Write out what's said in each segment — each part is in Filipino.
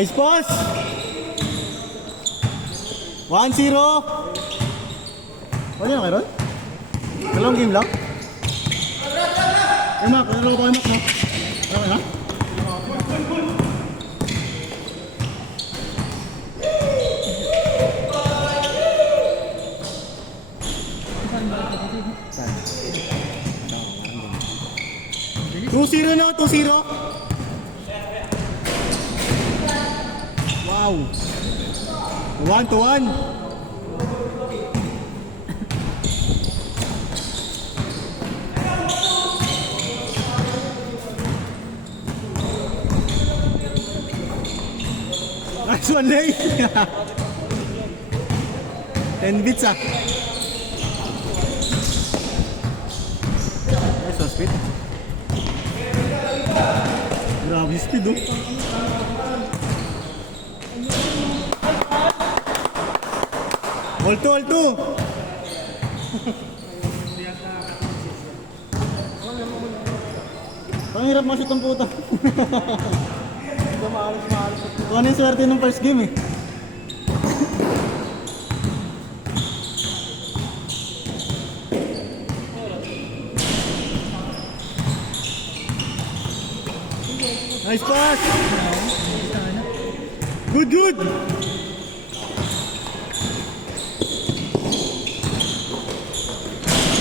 Nice pass! 1-0. Pwede na kayo ron? Dalawang game lang? Eh Mac, dalawa pa kayo Mac, no? Okay na? Saan? 2-0 na, 2-0. Wow. 1-1. Nice one, Lay. 10 bits ah. Nice one, speed. Grabe speed oh. All two. Panghirap masuk ang puta. Kung ano yung swerte ng first game eh. Nice pass! Good!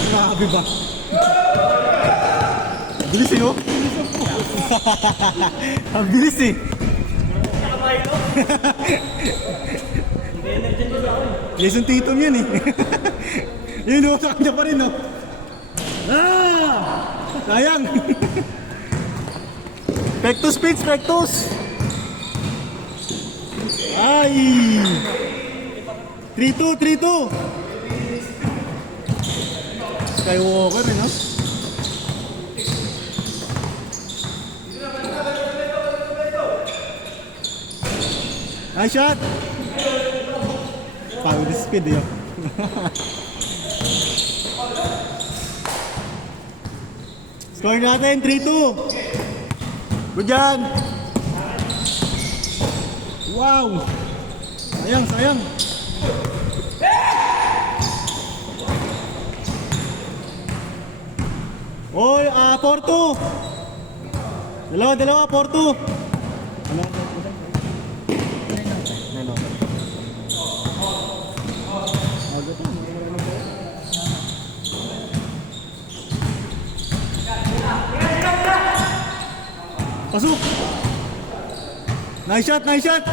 Grabe ba? Bilis eh oh! Ang bilis eh! Jason Tatum yan eh! Yun oh, sa kanya pa rin oh! Sayang! Pectus! Ay! 3-2! Skywalker eh no? Nice shot! Power speed yun. Score natin 3-2! Good yan! Wow! Sayang! Oy, 4-2! Dalawa, 4-2! Pasok! Nice shot! Nice one!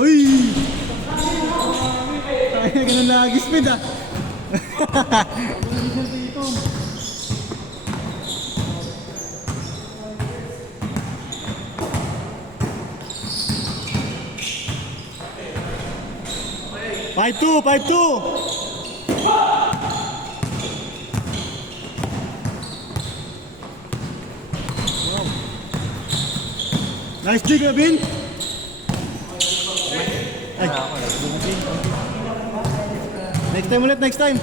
Uy! Ay, ganun lagi speed ah! 5-2! Nice dig, Abin! Ay. Next time!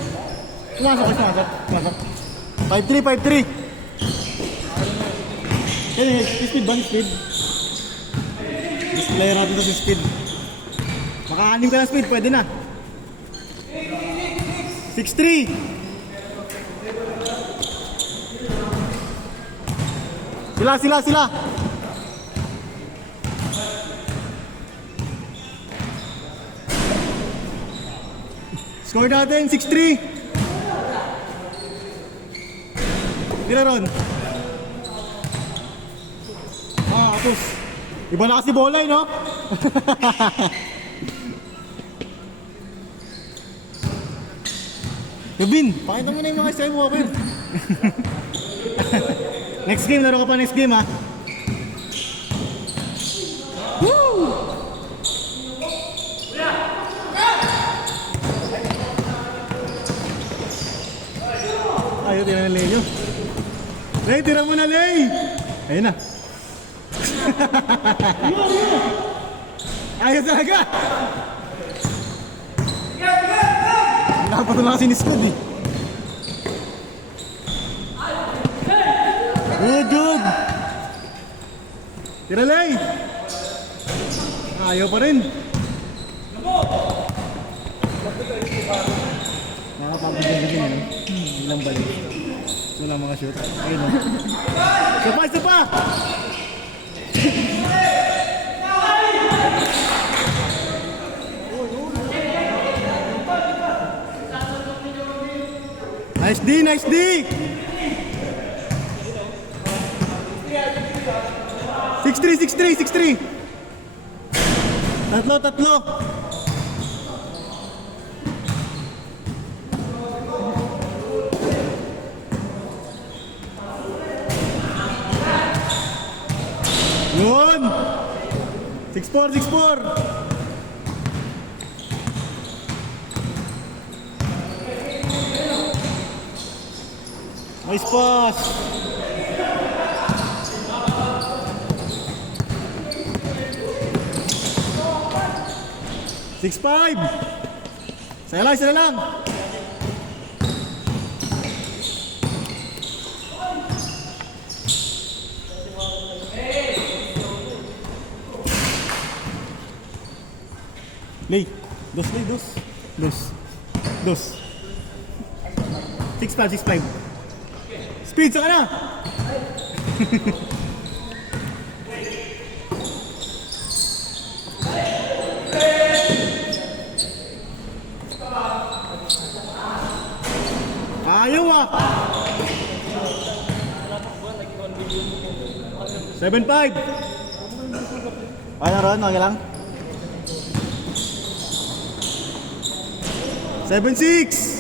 Pumasok. 5-3! Kaya, speed ba? Speed? Display natin ito si speed. Maka-anim ka na speed, pwede na. 6-3. Sila. Score natin 6-3. Tira ron. Kapos. Iba na kasi bola no? Kevin, pakita mo na yung mga Skywalker. Next game, laro ka pa next game ha. Woo! Ayaw, tira na Lay nyo. Lay, tira mo na Lay! Ayun na. Ayaw talaga! Nakapatol na kasi ni Scud eh. Good, good. Tira Lay. Ayaw pa rin. Nakapagod din yun. Ilang balik. So lang mga shoot. Ayun o. Sapa, sapa! Nice D, nice D! 6-3, 6-3, 6-3! Tatlo, tatlo! Yun! 6-4, 6-4! Nice pass! Six five. Saya lang. Lay, dos. 6-5. Speed sa kana. Ayaw ah. 7-5. Ayaw ron, okay lang. 7-6.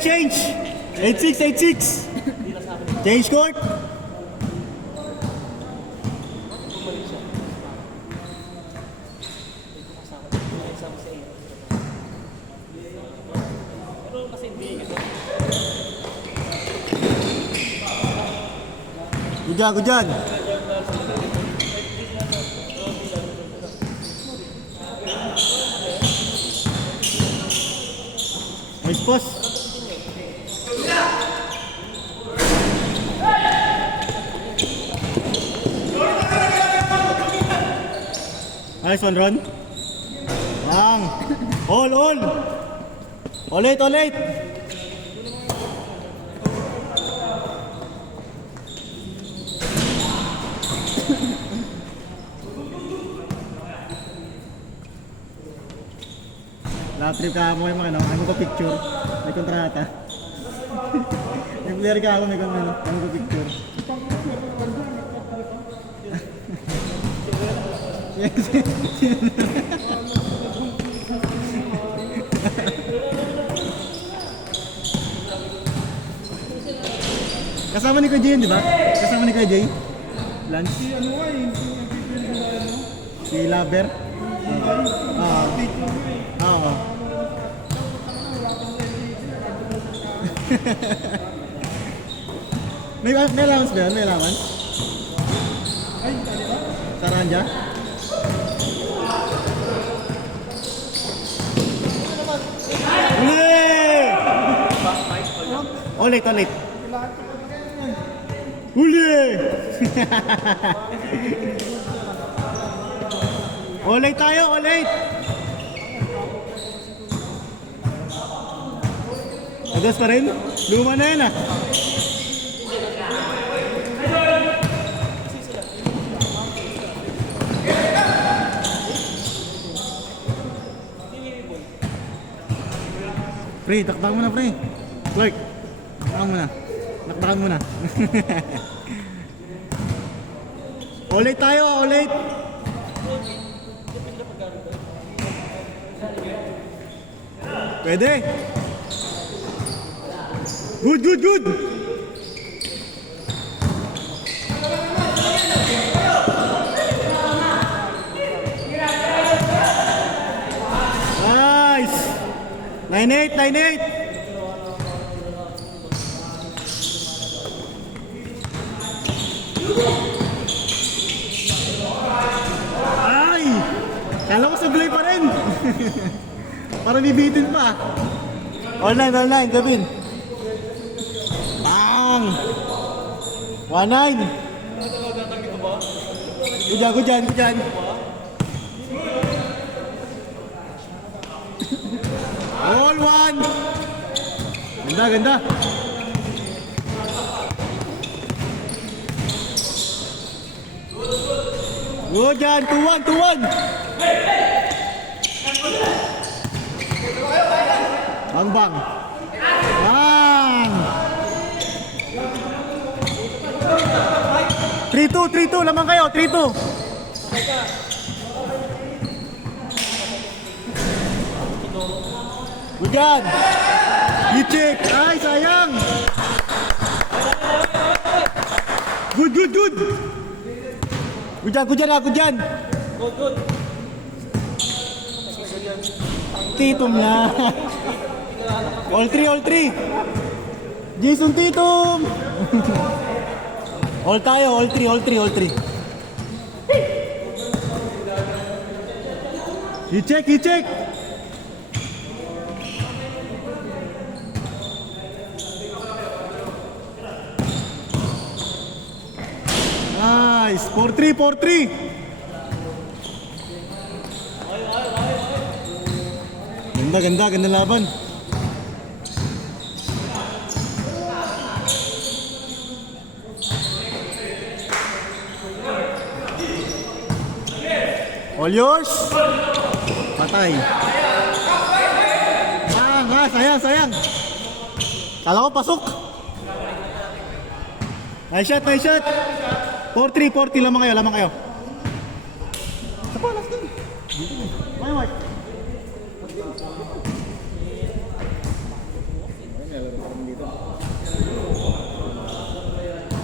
Change. 8-6. Change court. Good dyan. Nice pass. Nice one, Ron. Bang. All. Ulit. Lap trip ka mo yung mga ano ko picture. May kontrata. Nag-clear ka ako may ano ko picture. Kasama ni Kuya Jay, di ba? Kasama ni Kuya Jay. Lance. Si ano nga eh, si Laber. Oo. May allowance ba yun? May allowance? Ay, tali ba? Saranja? Ulit! Huli! Ulit tayo! Agas pa rin? Luma na yan ah! Pre, takbang mo na pre! Clark! Nakbakan mo na. Ulit tayo, ulit. Pwede. Good. Nice. 9-8. Para bibitin pa. All nine, Gavin. Bang! 1-9. Good dyan. All one. Ganda. Good dyan, 2-1. Bang. 3-2, lamang kayo, 3-2. Good dyan. I-check. Ay, sayang. Good. Good dyan. Good. Titom na. All three. Jason Titom. All three. I-check. Nice. 4-3. Ganda laban. All yours. Patay. Sayang. Kala ko pasok. Nice shot. 4-3 lamang kayo. Sa palas din. Mike.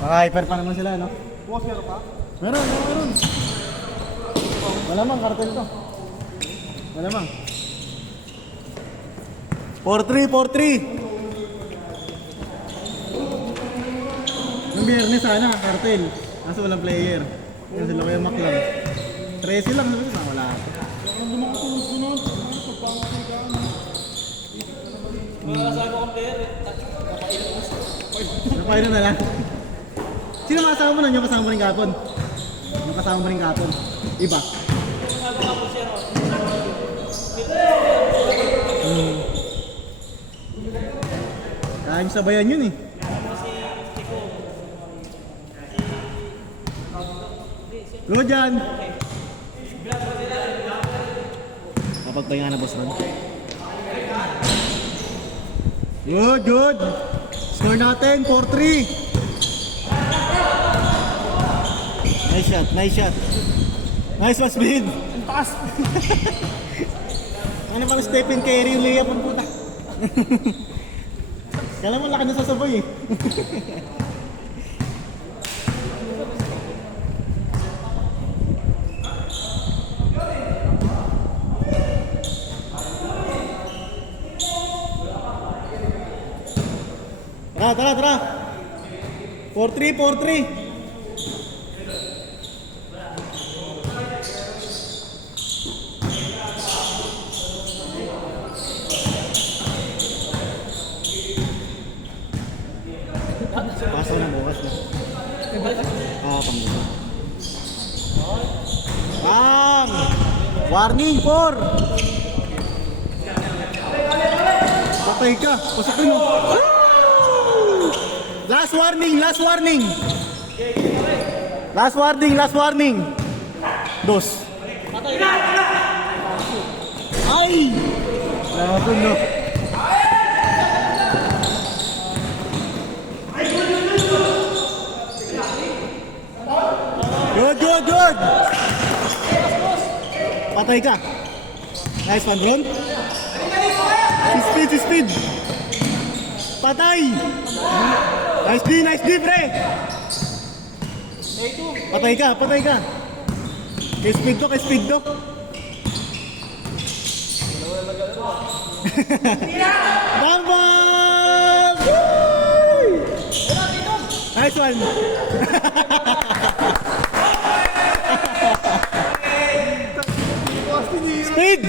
Hyper pa naman sila, no? Bukas meron pa? Meron. Malamang kartel to. 4-3. Yung biyernes sana, kartel. Kaso walang player. Kasi sila kayo Mac lang. 13 lang, sabi ko, wala. Ang lumakatulog-sunod. Pagpangasigaan. Wala sa ako ang player. Napailan na lang. Sino makasama mo nun? Yung kasama mo rin kapon? Iba? Kaya yung sabayan yun eh. Go dyan! Kapagpahinga na boss Ron. Good! Score natin, 4-3! Nice shot. Nice pass, speed. Pass. Ano pala Stephen Curry yung layup ang puta. Kala mo laki na sasabay eh. Tara. 4-3. Pasaw na bukas na. Panggulo. Bang! Warning 4! Patay ka! Pasakin mo! Last warning! Dos! Ay! Laban no! Good! Patay ka! Nice one, Ron! Speed! Patay! Nice D, pre! Patay ka! Kay speed to! Bang! Nice one! Speed!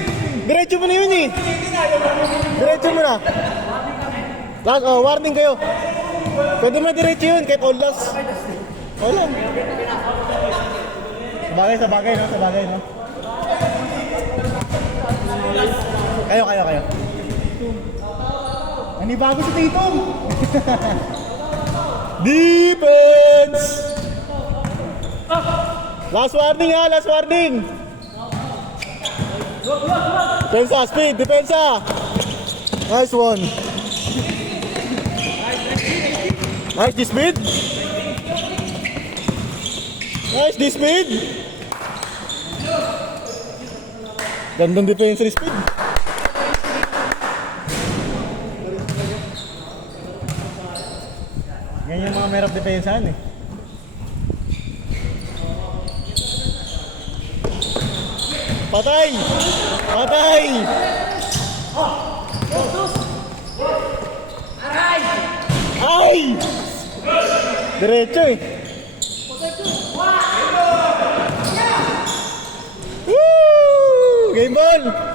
Diretso! Diretso mo na yun eh. Diretso mo na. Last, oh, warning kayo. Pwede mo diretso yun, kahit all last. Wala. Sabagay, no? Sabagay, no? Kayo. Ano bago si Tatum? Defense! Last warning ha, last warning! Depensa, speed, depensa! Nice one! Nice this speed! Nice this speed! Gandang depensa ni speed! Ganyan yung mga merap depensahan eh. Patay! Patay! Ay! Diretso eh. Woo! Game ball!